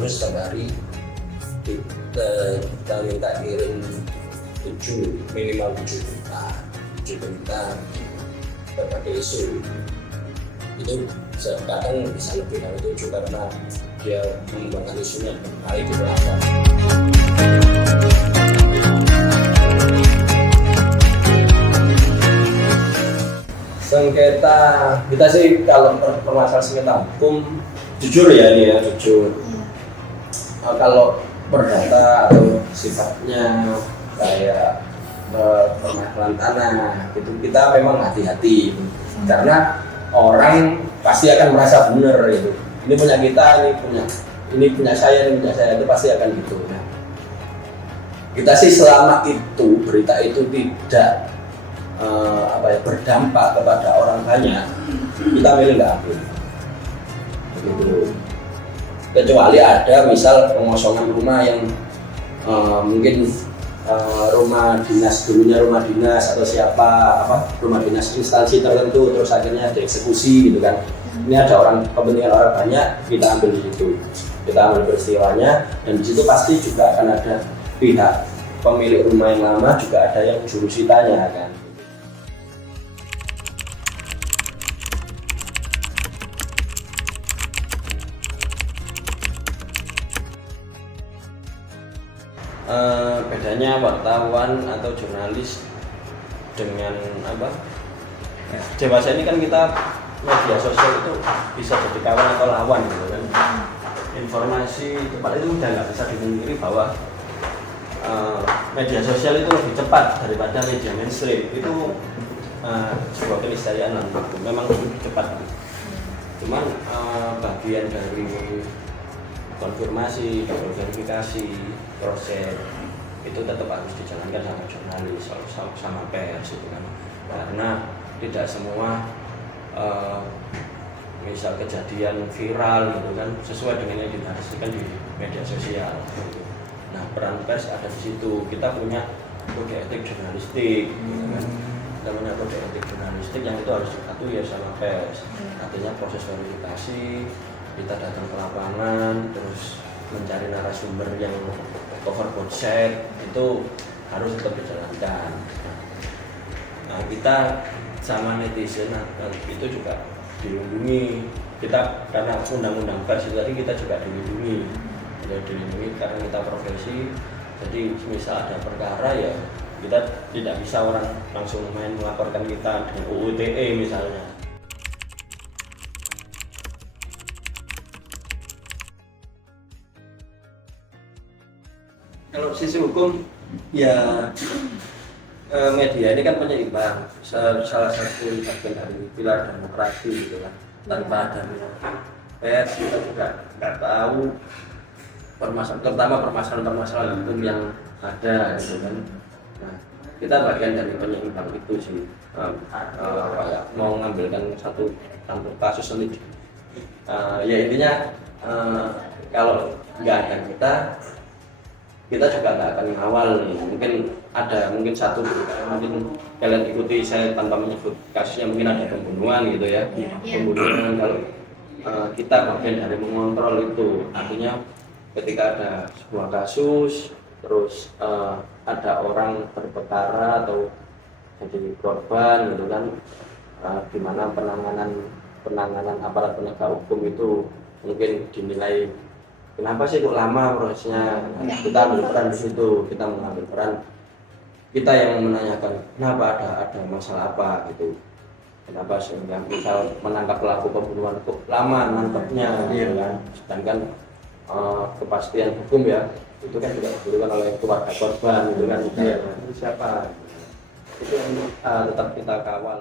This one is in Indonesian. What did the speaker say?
terus sembari kita minta kirim 7 minimal 7 juta berbagai isu itu kadang bisa lebih dari 7 karena dia mengembangkan isunya baik di belakang. Sengketa kita sih kalau permasalahan sengketa hukum jujur ya ini ya jujur. Kalau perdata atau sifatnya kayak permasalahan tanah gitu kita memang hati-hati karena orang pasti akan merasa benar itu. Ini punya kita, ini punya saya itu pasti akan gitu. Nah, kita sih selama itu berita itu tidak berdampak kepada orang banyak, kita milih nggak ambil. Begitu. Kecuali ada misal pengosongan rumah yang mungkin rumah dinas dulunya rumah dinas atau rumah dinas instansi tertentu terus akhirnya dieksekusi gitu kan. Ini ada kepentingan orang banyak, kita ambil di situ, kita ambil peristiwanya dan di situ pasti juga akan ada pihak pemilik rumah yang lama juga ada yang jurusitanya kan. Bedanya wartawan atau jurnalis dengan dewasa ini kan kita media sosial itu bisa jadi kawan atau lawan gitu kan. Informasi cepat itu udah nggak bisa dimungkiri bahwa media sosial itu lebih cepat daripada media mainstream. Itu sebuah keniscayaan memang lebih cepat. Cuman bagian dari konfirmasi, verifikasi, proses itu tetap harus dijalankan sama jurnalis, sama pers itu kan. Karena tidak semua misal kejadian viral gitu kan sesuai dengan yang dinarasikan di media sosial gitu. Nah, peran pers ada di situ. Kita punya kode etik jurnalistik gitu kan. Kita punya kode etik jurnalistik yang itu harus dipatuhi ya sama pers. Artinya proses verifikasi, kita datang ke lapangan terus mencari narasumber yang cover set itu harus tetap dijalankan. Nah, kita sama netizen itu juga dilindungi. Kita karena undang-undang pers itu tadi kita juga dilindungi karena kita profesi. Jadi misal ada perkara ya kita tidak bisa orang langsung main melaporkan kita dengan UU ITE misalnya. Kalau sisi hukum ya media ini kan penyeimbang, salah satu bagian dari pilar demokrasi gitu kan. Tanpa adanya pers kita juga nggak tahu permasalahan hukum yang ada gitu kan. Nah, kita bagian dari penyeimbang itu sih. Mau ngambilkan satu kasus nanti ya intinya kalau nggak ada kita juga nggak akan mengawal nih. Mungkin satu mungkin kalian ikuti saya tanpa menyebut kasusnya, mungkin ada pembunuhan gitu ya. Pembunuhan kalau kita bagian dari mengontrol itu, artinya ketika ada sebuah kasus terus ada orang berperkara atau jadi korban gitu kan, di mana penanganan aparat penegak hukum itu mungkin dinilai kenapa sih kok lama prosesnya. Kita ambil peran di situ, kita mengambil peran, kita yang menanyakan kenapa ada masalah apa gitu, kenapa sehingga misal menangkap pelaku pembunuhan kok lama nangkapnya gitu kan. Sedangkan kepastian hukum ya itu kan juga diberikan oleh keluarga korban gitu kan. Siapa itu yang tetap kita kawal.